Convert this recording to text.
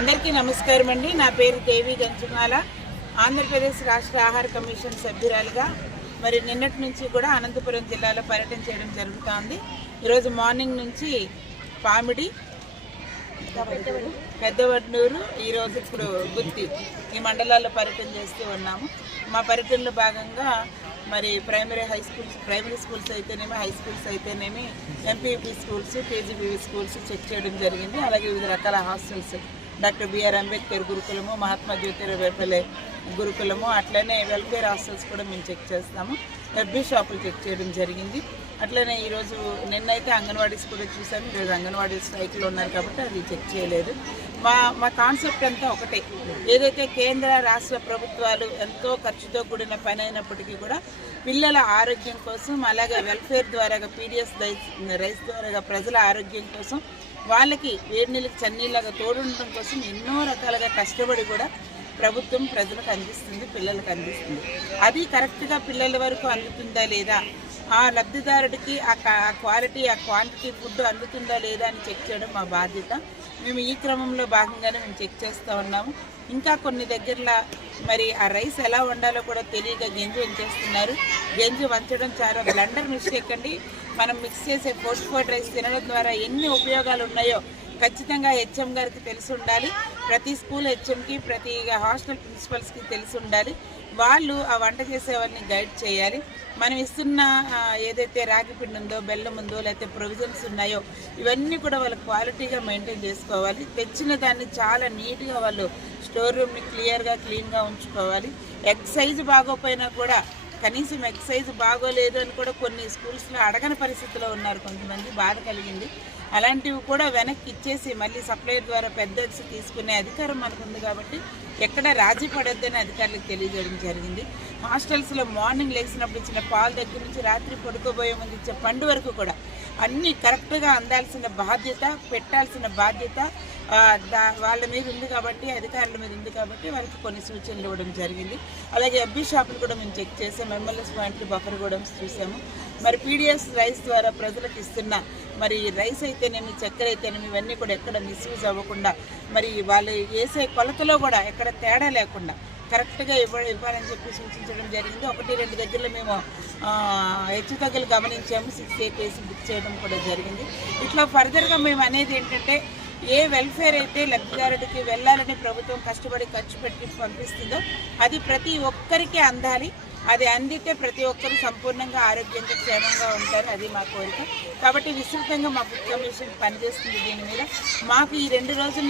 అందరికీ నమస్కారం అండి. నా పేరు దేవి గంజమాల. ఆంధ్రప్రదేశ్ రాష్ట్ర ఆహార కమిషన్ సభ్యురాలుగా మరి నిన్నటి నుంచి కూడా అనంతపురం జిల్లాలో పర్యటన చేయడం జరుగుతోంది. ఈరోజు మార్నింగ్ నుంచి పామిడి, పెద్దవడ్నూరు, ఈరోజు ఇప్పుడు గుత్తి ఈ మండలాల్లో పర్యటన చేస్తూ ఉన్నాము. మా పర్యటనలో భాగంగా మరి ప్రైమరీ స్కూల్స్ అయితేనేమి, హై స్కూల్స్ అయితేనేమి, MPP schools, KGBV schools check చేయడం జరిగింది. అలాగే వివిధ రకాల హాస్టల్స్, డాక్టర్ బిఆర్ అంబేద్కర్ గురుకులము, మహాత్మా జ్యోతిరావు పూలే గురుకులము, అట్లనే వెల్ఫేర్ హాస్టల్స్ కూడా మేము చెక్ చేస్తాము. ఎఫ్బీ షాపులు చెక్ చేయడం జరిగింది. అట్లనే ఈరోజు నిన్నైతే అంగన్వాడీస్ కూడా చూసాము. ఈరోజు అంగన్వాడీ స్ట్రైక్లో ఉన్నారు కాబట్టి అది చెక్ చేయలేదు. మా కాన్సెప్ట్ అంతా ఒకటే. ఏదైతే కేంద్ర రాష్ట్ర ప్రభుత్వాలు ఎంతో ఖర్చుతో కూడిన పని అయినప్పటికీ కూడా పిల్లల ఆరోగ్యం కోసం, అలాగే వెల్ఫేర్ ద్వారా, పీడిఎస్ రైస్ ద్వారా ప్రజల ఆరోగ్యం కోసం, వాళ్ళకి వేడి నీళ్ళకి చన్నీళ్ళగా తోడుండటం కోసం ఎన్నో రకాలుగా కష్టపడి కూడా ప్రభుత్వం ప్రజలకు అందిస్తుంది, పిల్లలకు అందిస్తుంది. అది కరెక్ట్గా పిల్లల వరకు అందుతుందా లేదా, ఆ లబ్ధిదారుడికి ఆ క్వాలిటీ, ఆ క్వాంటిటీ ఫుడ్ అందుతుందా లేదా అని చెక్ చేయడం మా బాధ్యత. మేము ఈ క్రమంలో భాగంగానే మేము చెక్ చేస్తూ ఉన్నాము. ఇంకా కొన్ని దగ్గరలో మరి ఆ రైస్ ఎలా వండాలో కూడా తెలియక గెంజి వంచేస్తున్నారు. గెంజి వంచడం చాలా బ్లండర్ మిస్టేక్ అండి. మనం మిక్స్ చేసే పోస్ట్ రైస్ తినడం ద్వారా ఎన్ని ఉపయోగాలు ఉన్నాయో ఖచ్చితంగా హెచ్ఎం గారికి తెలిసి ఉండాలి. ప్రతి స్కూల్ హెచ్ఎంకి, ప్రతి హాస్టల్ ప్రిన్సిపల్స్కి తెలిసి ఉండాలి. వాళ్ళు ఆ వంట చేసే వాళ్ళని గైడ్ చేయాలి. మనం ఇస్తున్న ఏదైతే రాగి పిండి ఉందో, బెల్లం ఉందో, లేకపోతే ప్రొవిజన్స్ ఉన్నాయో ఇవన్నీ కూడా వాళ్ళు క్వాలిటీగా మెయింటైన్ చేసుకోవాలి. తెచ్చిన దాన్ని చాలా నీట్గా వాళ్ళు స్టోర్ రూమ్ని క్లీన్గా ఉంచుకోవాలి. ఎగ్ సైజు బాగోపోయినా కూడా కనీసం ఎగ్ సైజు బాగోలేదు అని కూడా కొన్ని స్కూల్స్లో అడగని పరిస్థితిలో ఉన్నారు కొంతమంది. బాధ కలిగింది. అలాంటివి కూడా వెనక్కి ఇచ్చేసి మళ్ళీ సప్లైర్ ద్వారా పెద్ద ఎగ్స్ తీసుకునే అధికారం మనకు ఉంది కాబట్టి ఎక్కడ రాజీ పడొద్దని అధికారులకు తెలియజేయడం జరిగింది. హాస్టల్స్లో మార్నింగ్ లేచినప్పుడు ఇచ్చిన పాలు దగ్గర నుంచి రాత్రి పడుకోబోయే ముందు ఇచ్చే పండు వరకు కూడా అన్నీ కరెక్ట్గా అందాల్సిన బాధ్యత, పెట్టాల్సిన బాధ్యత వాళ్ళ మీద ఉంది కాబట్టి, అధికారుల మీద ఉంది కాబట్టి వాళ్ళకి కొన్ని సూచనలు ఇవ్వడం జరిగింది. అలాగే ఎఫ్బీ షాపులు కూడా మేము చెక్ చేసాము. ఎంఎల్ఎస్ పాయింట్లు, బఫర్ కూడా చూసాము. మరి పీడిఎస్ రైస్ ద్వారా ప్రజలకు ఇస్తున్న మరి రైస్ అయితేనేమి, చక్కెర అయితేనేమి ఇవన్నీ కూడా ఎక్కడ మిస్యూజ్ అవ్వకుండా, మరి వాళ్ళు వేసే కొలతలో కూడా ఎక్కడ తేడా లేకుండా కరెక్ట్గా ఇవ్వాలని చెప్పి సూచించడం జరిగింది. 1-2 దగ్గరలో మేము హెచ్చుతగ్గులు గమనించాము. 6A కేసు బుక్ చేయడం కూడా జరిగింది. ఇట్లా ఫర్దర్గా మేము అనేది ఏంటంటే, ఏ వెల్ఫేర్ అయితే లబ్ధిదారుడికి వెళ్ళాలని ప్రభుత్వం కష్టపడి ఖర్చు పెట్టి పంపిస్తుందో అది ప్రతి ఒక్కరికి అందాలి. అది అందితే ప్రతి ఒక్కరు సంపూర్ణంగా ఆరోగ్యంగా, క్షేమంగా ఉంటారు. అది మా కోరిక. కాబట్టి విస్తృతంగా మా ఫుడ్ కమిషన్ పనిచేస్తుంది దీని మీద. మాకు ఈ 2 రోజుల